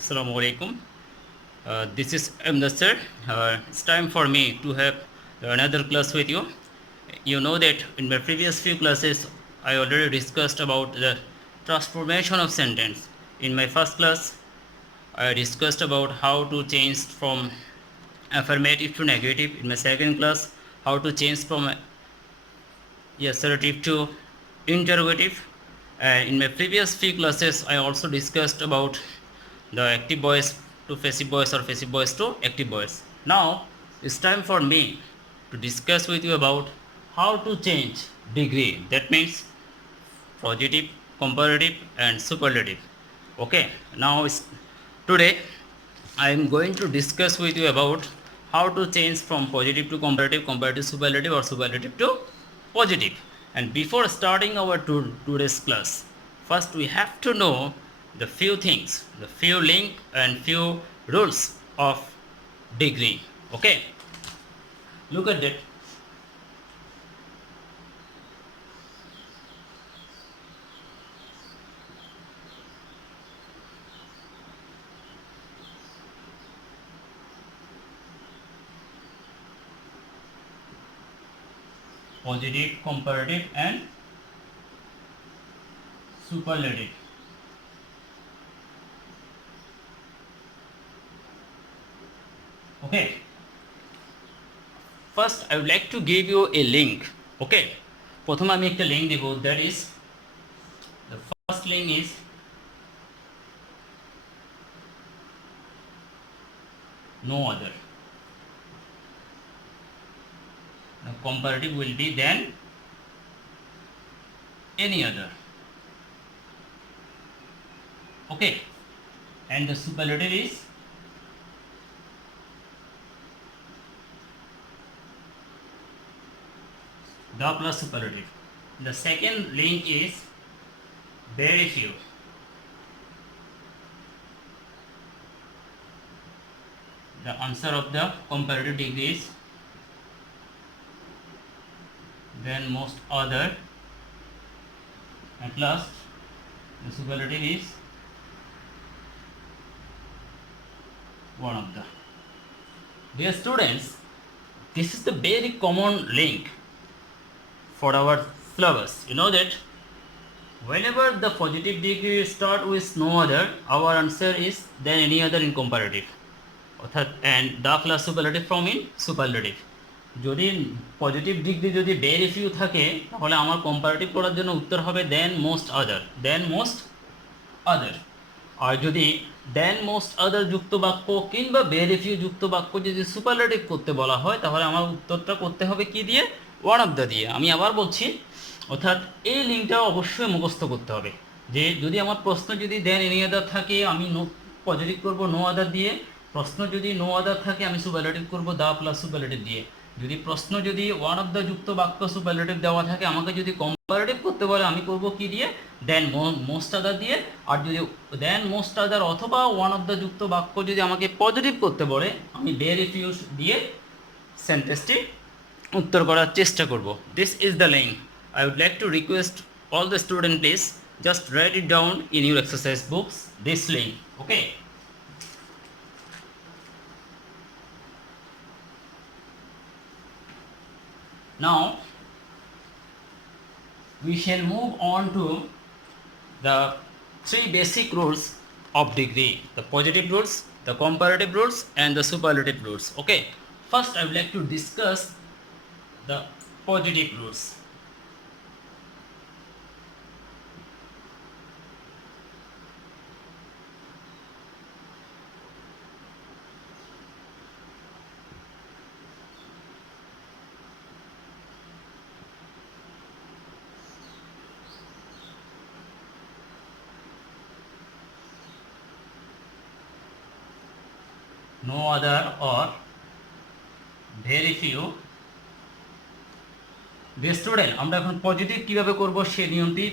Assalamu alaikum. This is Amdasar. It's time for me to have another class with you. You know that in my previous few classes, I already discussed about the transformation of sentence. In my first class, I discussed about how to change from affirmative to negative. In my second class, how to change from assertive to interrogative. And in my previous few classes, I also discussed about the active voice to passive voice or passive voice to active voice. Now it's time for me to discuss with you about how to change degree. That means positive, comparative, and superlative. Okay. Today I am going to discuss with you about how to change from positive to comparative, comparative to superlative, or superlative to positive. And before starting our today's class, first we have to know the few things, the few link and few rules of degree. Okay, look at that. Positive, comparative, and superlative. Okay, first I would like to give you a link. Okay, প্রথমে আমি একটা link দেব, that is the first link is no other. The comparative will be then any other. Okay, and the superlative is the plus superlative. The second link is very few. The answer of the comparative degree is then most other, at last the superlative is one of the. Dear students, this is the very common link for our syllabus. You know that whenever the positive degree start with no other, our answer is then any other in comparative, অর্থাৎ and the plus superlative from in superlative. যদি positive degree যদি very few থাকে তাহলে আমার কম্পারেটিভ করার জন্য উত্তর হবে দেন মোস্ট আদার, দেন মোস্ট আদার। আর যদি দেন মোস্ট আদার যুক্ত বাক্য কিংবা ভেরি ফিউ যুক্ত বাক্য যদি সুপারলেটিভ করতে বলা হয় তাহলে আমার উত্তরটা করতে হবে কি দিয়ে? ওয়ান অফ দ্য দিয়ে। আমি আবার বলছি, অর্থাৎ এই লিঙ্কটা অবশ্যই মুখস্থ করতে হবে যে যদি আমার প্রশ্ন যদি দেন এনি আদার থাকে আমি পজিটিভ করব নো আদার দিয়ে, প্রশ্ন যদি নো আদার থাকে আমি সুপারলেটিভ করব দা প্লাস সুপারলেটিভ দিয়ে। যদি প্রশ্ন যদি ওয়ান অফ দ্য যুক্ত বাক্য সুপারলেটিভ দেওয়া থাকে, আমাকে যদি কম্পারেটিভ করতে বলে আমি করব কি দিয়ে? দেন মোস্ট আদার দিয়ে। আর যদি দেন মোস্ট আদার অথবা ওয়ান অফ দ্য যুক্ত বাক্য যদি আমাকে পজিটিভ করতে বলে আমি ভেরি ফিউ দিয়ে সেন্টেন্সটি উত্তর করার চেষ্টা করব। This is the link. I would like to request all the students, please just write it down in your exercise books, this link. Okay, now we shall move on to the three basic rules of degree: the positive rules, the comparative rules, and the superlative rules. Okay, first I would like to discuss the positive rules. No other or very few. যে স্টুডেন্ট আমরা এখন পজিটিভ কীভাবে করব সে নিয়মটি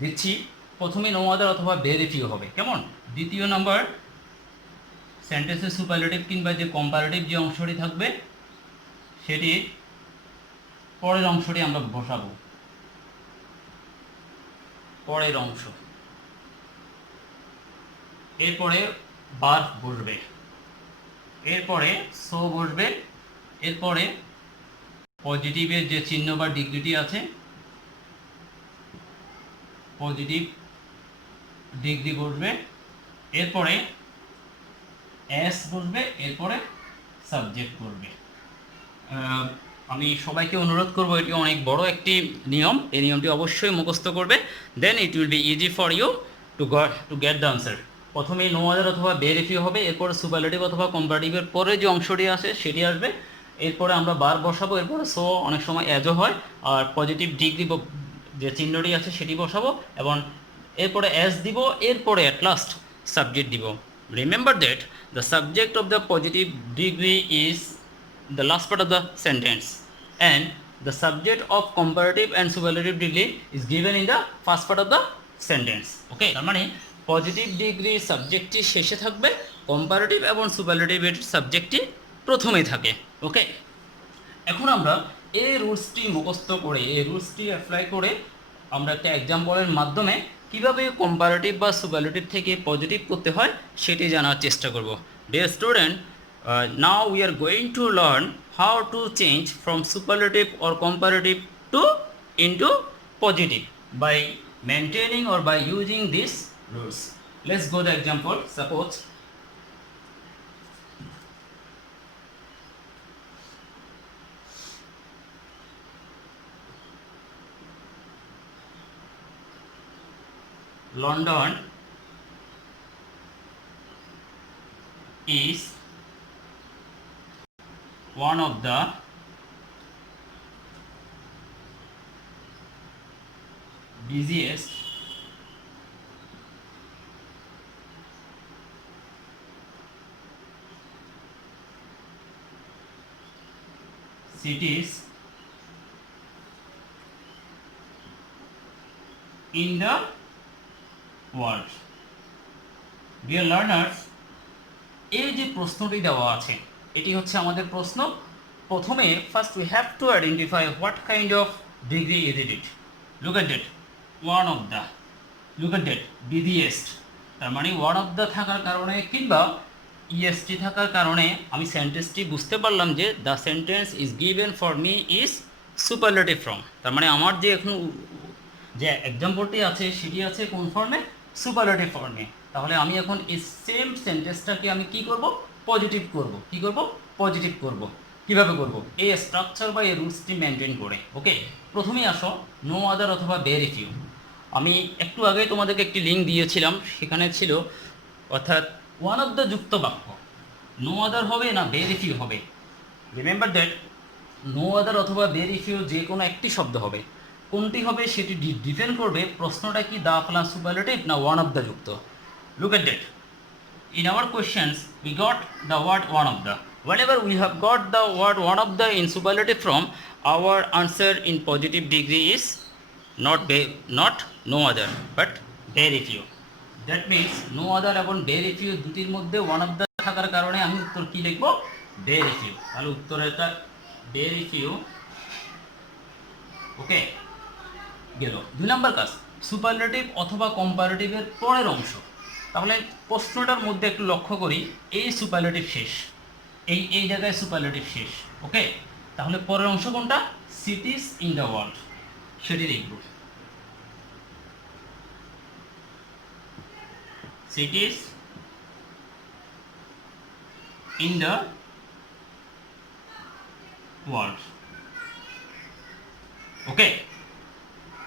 দিচ্ছি। প্রথমে no other অথবা very few হবে, কেমন? দ্বিতীয় নাম্বার সেন্টেন্সের সুপারলেটিভ কিংবা যে কম্পারেটিভ যে অংশটি থাকবে সেটি পরের অংশটি আমরা বসাবো, পরের অংশ। এরপরে ভার্ব বসবে, এরপরে সো বসবে, এরপরে পজিটিভের যে চিহ্ন বা ডিগ্রিটি আছে পজিটিভ ডিগ্রি বসবে, এরপরে এস বসবে, এরপরে সাবজেক্ট বসবে। আমি সবাইকে অনুরোধ করব, এটি অনেক বড় একটি নিয়ম, এই নিয়মটি অবশ্যই মুখস্থ করবে, then it will be easy for you to get the answer. প্রথমে নো আদার অথবা বের ইফ ইউ হবে, এরপরে সুপারলেটিভ অথবা কম্পারেটিভের পরে যে অংশটি আছে সেটি আসবে, এরপরে আমরা বার বসাবো, এরপরে সো অনেক সময় অ্যাজও হয়, আর পজিটিভ ডিগ্রি যে চিহ্নটি আছে সেটি বসাবো, এবং এরপরে অ্যাজ দিব, এরপরে অ্যাট লাস্ট সাবজেক্ট দিব। Remember that the subject of the positive degree is the last part of the sentence, and the subject of comparative and superlative degree is given in the first part of the sentence. Okay, তার মানে positive degree সাবজেক্টটি শেষে থাকবে, কম্পারেটিভ এবং সুপারলেটিভ এর সাবজেক্টটি প্রথমেই থাকে। ওকে, এখন আমরা এই রুলসটি মুখস্থ করে, এই রুলসটি অ্যাপ্লাই করে আমরা একটা এক্সাম্পলের মাধ্যমে কিভাবে কম্পারেটিভ বা সুপারলেটিভ থেকে পজিটিভ করতে হয় সেটি জানার চেষ্টা করব। Dear student, now we are going to learn how to change from superlative or comparative to into positive by maintaining or by using these rules. Let's go the example. Suppose London is one of the busiest cities in the world. Dear learners, এই যে প্রশ্নটি দেওয়া আছে এটি হচ্ছে আমাদের প্রশ্ন। প্রথমে first we have to identify what kind of degree is it. Look at that, one of the, look at that, বিডিএস্ট, তার মানে ওয়ান অফ দ্য থাকার কারণে কিংবা ইএসটি থাকার কারণে আমি সেন্টেন্সটি বুঝতে পারলাম যে the sentence is given for me is superlative form. তার মানে আমার যে এখন যে এক্সাম্পলটি আছে সেটি আছে কোন ফর্মে? সুপারলেটিভ ফর্মে। তাহলে আমি এখন এই সেম সেন্টেন্সটাকে আমি কি করব? পজিটিভ করব। কি করব? পজিটিভ করব। কিভাবে করব? এই স্ট্রাকচার বা এই রুলসটি মেনটেন করে। ওকে, প্রথমেই আসো নো আদার অথবা বের ইফ ইউ। আমি একটু আগে তোমাদেরকে একটি লিঙ্ক দিয়েছিলাম, সেখানে ছিল অর্থাৎ ওয়ান অফ দ্য যুক্ত বাক্য নো আদার হবে না বের ইফ ইউ হবে। রিমেম্বার দ্যাট নো আদার অথবা বের ইফ ইউ যে কোনো একটি শব্দ হবে, কোনটি হবে সেটি ডিপেন্ড করবে প্রশ্নটা কি দা প্লাস সুপারলেটিভ না ওয়ান অফ দ্য যুক্ত। Look at that. In our questions, we got the word one of the. Whenever we have got the word one of the in superlative form, our answer in positive degree is not no other, but very few. That means no other এবং very few দুটির মধ্যে one of the থাকার কারণে আমি উত্তর কি লিখব? very few. তাহলে উত্তরটা very few. ওকে, গেল। দুই নাম্বার কাজ, সুপারলেটিভ অথবা কম্পারেটিভের পরের অংশ। তাহলে প্রশ্নটার মধ্যে একটু লক্ষ্য করি, এই সুপারলেটিভ শেষ, এই জায়গায় সুপারলেটিভ শেষ। ওকে, তাহলে পরের অংশ কোনটা? সিটিজ ইন দ্য ওয়ার্ল্ড, সেটি লিখব। Cities in the world. Okay,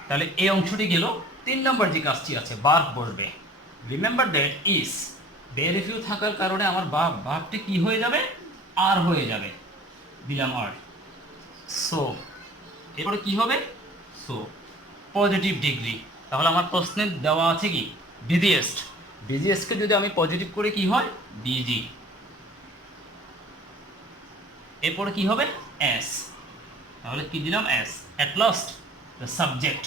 তাহলে এই অংশটি গেল। তিন নম্বর যে কাজটি আছে, ভার্ব বসবে। রিমেম্বার দ্যাট ইজ বের ইফ ইউ থাকার কারণে আমার ভার্বটি কি হয়ে যাবে? আর হয়ে যাবে, দিলাম আর। সো এরপরে কি হবে? So positive degree. তাহলে আমার প্রশ্নে দেওয়া আছে কি? বিজিএস্ট। বিজিএস্টকে যদি আমি পজিটিভ করে কি হয়? বিজি। এরপরে কি হবে? এস। তাহলে কি দিলাম? S. At last the subject.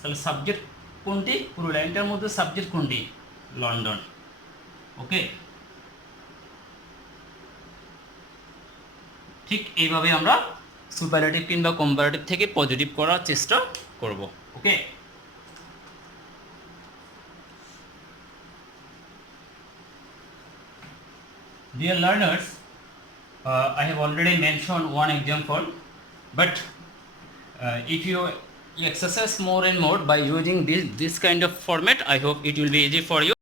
তাহলে সাবজেক্ট কোনটি? পুরো লাইনটার মধ্যে সাবজেক্ট কোনটি? লন্ডন। ওকে, ঠিক এইভাবে আমরা সুপারলেটিভ কিংবা কম্পারেটিভ থেকে পজিটিভ করার চেষ্টা করব। ওকে, Dear learners, I have already mentioned one example, but if you exercise more and more by using this kind of format, I hope it will be easy for you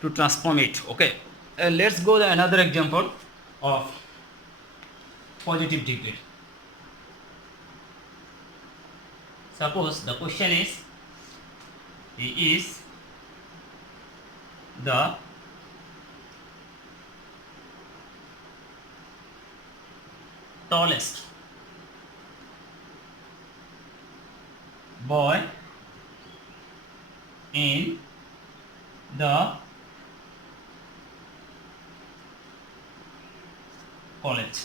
to transform it. Okay, let's go to another example of positive degree. Suppose the question is, he is the tallest boy in the college.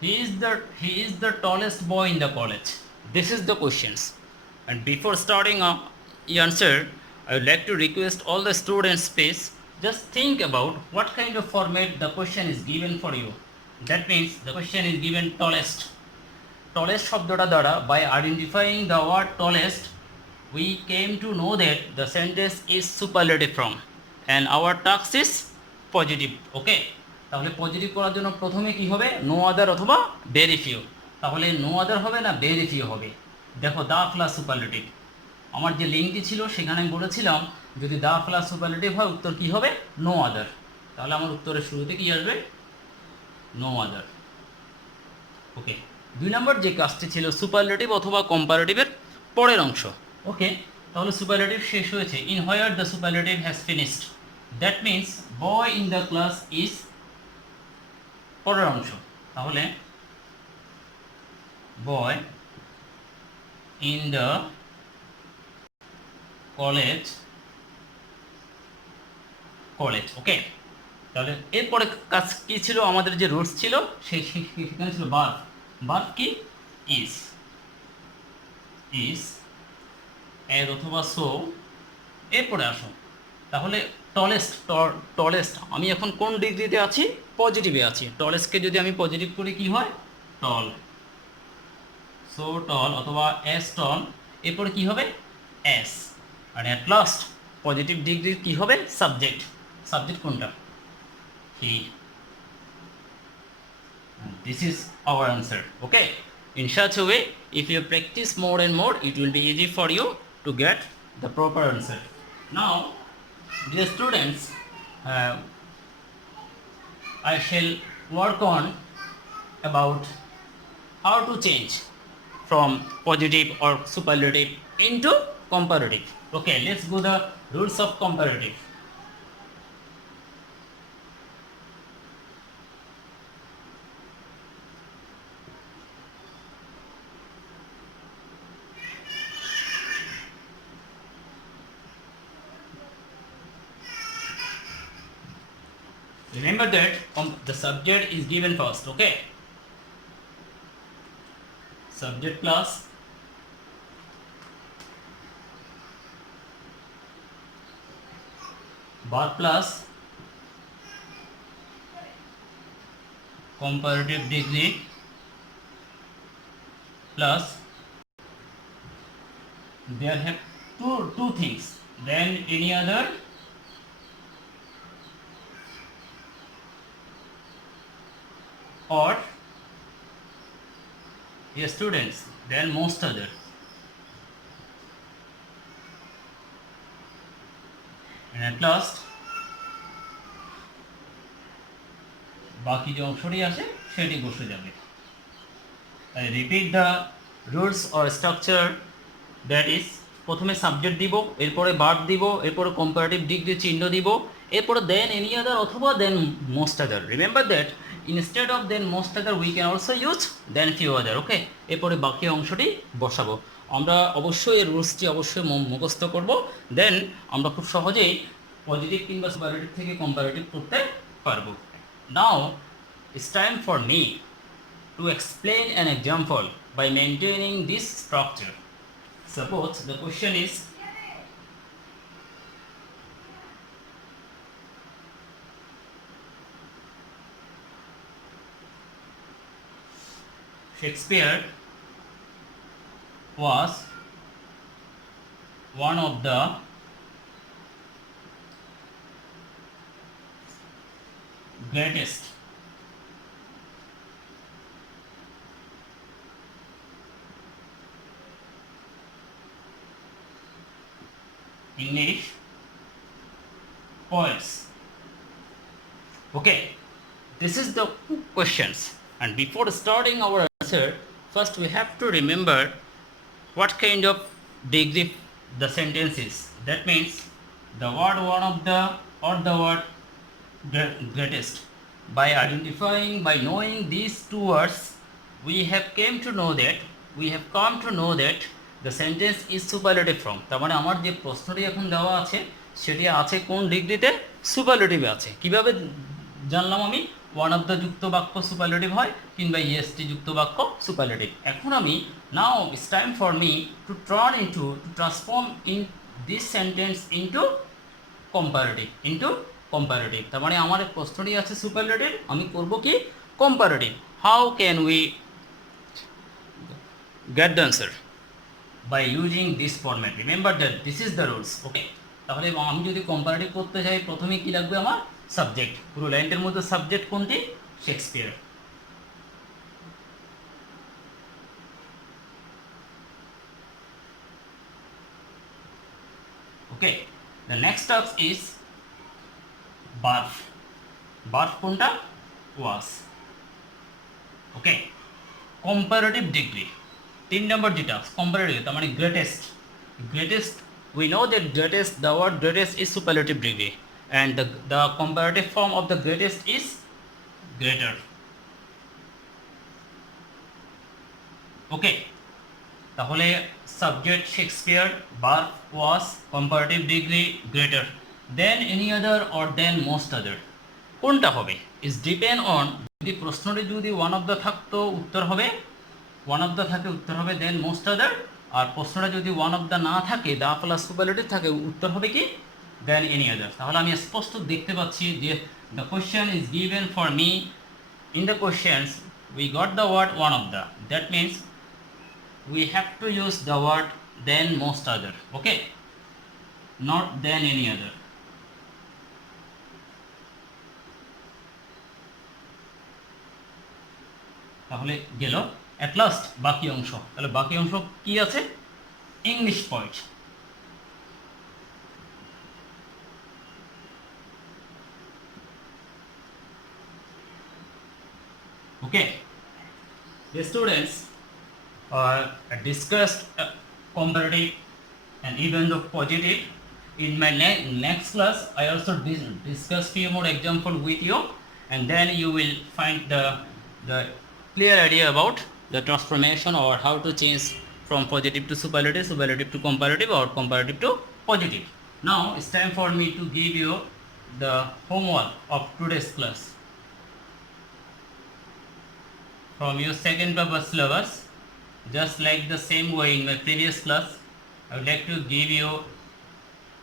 He is the tallest boy in the college. This is the questions. And before starting the answer, I would like to request all the students, please just think about what kind of format the question is given for you. That means the question is given tallest. Tallest শব্দটা দ্বারা, by identifying the word tallest, we came to know that the sentence is superlative form and our task is positive. Okay, তাহলে পজিটিভ করার জন্য প্রথমে কি হবে, no other অথবা very few. তাহলে নো আদার হবে না ভেরি ফিউ হবে। দেখো দা প্লাস সুপারলেটিভ, আমার যে লিঙ্কটি ছিল সেখানে আমি বলেছিলাম যদি দা প্লাস সুপারলেটিভ হয় উত্তর কি হবে, নো আদার। তাহলে আমার উত্তরের শুরুতে কি আসবে, নো আদার। ওকে, 2 নম্বর যে কাজটি ছিল সুপারলেটিভ অথবা কম্পারেটিভের পরের অংশ। ওকে, তাহলে সুপারলেটিভ শেষ হয়েছে, in where the superlative has finished, that means boy in the class is পরের অংশ। তাহলে বয় ইন দ্য কলেজ, ওকে। তাহলে এরপরে কাজ কি ছিল, আমাদের যে রুটস ছিল সেখানে ছিল বার্ব। বার্ব কি, ইজ এর অথবা সো। এরপরে আসো, তাহলে টলেস্ট আমি এখন কোন ডিগ্রিতে আছি, পজিটিভে আছি। টলেস্টকে যদি আমি পজিটিভ করি কি হয়, টল, সো টল অথবা এস টল। এরপরে কি হবে, এস। আর অ্যাট লাস্ট পজিটিভ ডিগ্রির কি হবে, সাবজেক্ট কোনটা, হি। This is our answer. Okay, in such a way, if you practice more and more, it will be easy for you to get the proper answer. Now, dear students, I shall work on about how to change from positive or superlative into comparative. Okay, let's go the rules of comparative. Remember that the subject is given first. Okay, subject plus verb plus comparative degree plus there have two things, then any other or yes students, then most other. And at last বাকি যে অংশটি আছে সেটি বসে যাবে। I repeat the rules or structure, that is প্রথমে সাবজেক্ট দিব, এরপরে ভার্ব দিব, এরপরে কম্পারেটিভ ডিগ্রি চিহ্ন দিব, এরপরে দেন এনি আদার অথবা than most other. Remember that instead of than most other we can also use than few other. Okay, এরপরে বাকি অংশটি বসাবো। আমরা অবশ্যই এই রুলসটি অবশ্যই মুখস্থ করব, দেন আমরা খুব সহজেই পজিটিভ কিংবা সুপারলেটিভ থেকে কম্পারেটিভ করতে পারবো। নাও it's time for me to explain an example by maintaining this structure. Suppose the question is, Shakespeare was one of the greatest. English poets. Okay, this is the questions, and before starting our answer, first we have to remember what kind of degree the sentence is. That means the word one of the or the word greatest. By identifying, by knowing these two words, we have come to know that the sentence is superlative form. তার মানে আমার যে প্রশ্নটি এখন দেওয়া আছে সেটি আছে কোন ডিগ্রিতে? সুপারলেটিভে আছে। কিভাবে জানলাম আমি? ওয়ান অফ দ্য যুক্ত বাক্য সুপারলেটিভ হয় কিংবা ইএসটি যুক্ত বাক্য সুপারলেটিভ। এখন আমি now it's time for me to transform in this sentence into comparative. তার মানে আমার প্রশ্নটি আছে সুপারলেটিভ, আমি করব কি? Comparative. How can we get the answer? By using this format. Remember that this is the rules. Okay, তাহলে আমি যদি কম্পারেটিভ করতে চাই প্রথমে কি লাগবে আমার? সাবজেক্ট। পুরো লাইনটার মধ্যে সাবজেক্ট কোনটি? Shakespeare. Okay, the next task is verb কোনটা? was. Okay, comparative degree 3 number যেটা comparative তার মানে greatest we know that the word greatest is superlative degree and the comparative form of the greatest is greater. Okay, তাহলে subject Shakespeare, verb was, comparative degree greater, then any other or then most other কোনটা হবে? is depend on, যদি প্রশ্নটি যদি one of the থাকতো উত্তর হবে one of the থাকে উত্তর হবে দেন মোস্ট আদার, আর প্রশ্নটা যদি ওয়ান অফ দ্য না থাকে দা প্লাস সুপারলেটিভ থাকে উত্তর হবে কি? Then any other. তাহলে আমি স্পষ্ট দেখতে পাচ্ছি যে the question is given for me in the questions we got the word one of the, that means we have to use the word then most other. Okay, not then any other. তাহলে গেল at last বাকি অংশ। তাহলে বাকি অংশ কি আছে? English poet. Okay, the students discussed comparative and even the positive. In my next class I also discuss few more example with you, and then you will find the clear idea about the transformation or how to change from positive to superlative to comparative or comparative to positive. Now it's time for me to give you the homework of today's class from your second paper syllabus. Just like the same way in my previous class, I would like to give you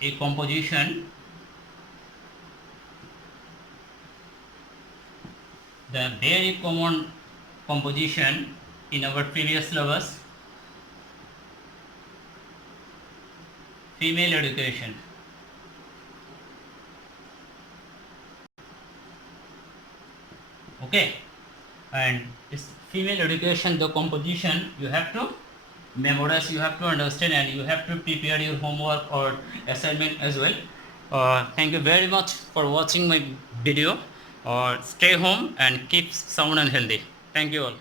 a composition. The very common composition in our previous syllabus, female education. Okay, and this female education, the composition you have to memorize, you have to understand, and you have to prepare your homework or assignment as well. Thank you very much for watching my video. Stay home and keep sound and healthy. Thank you all.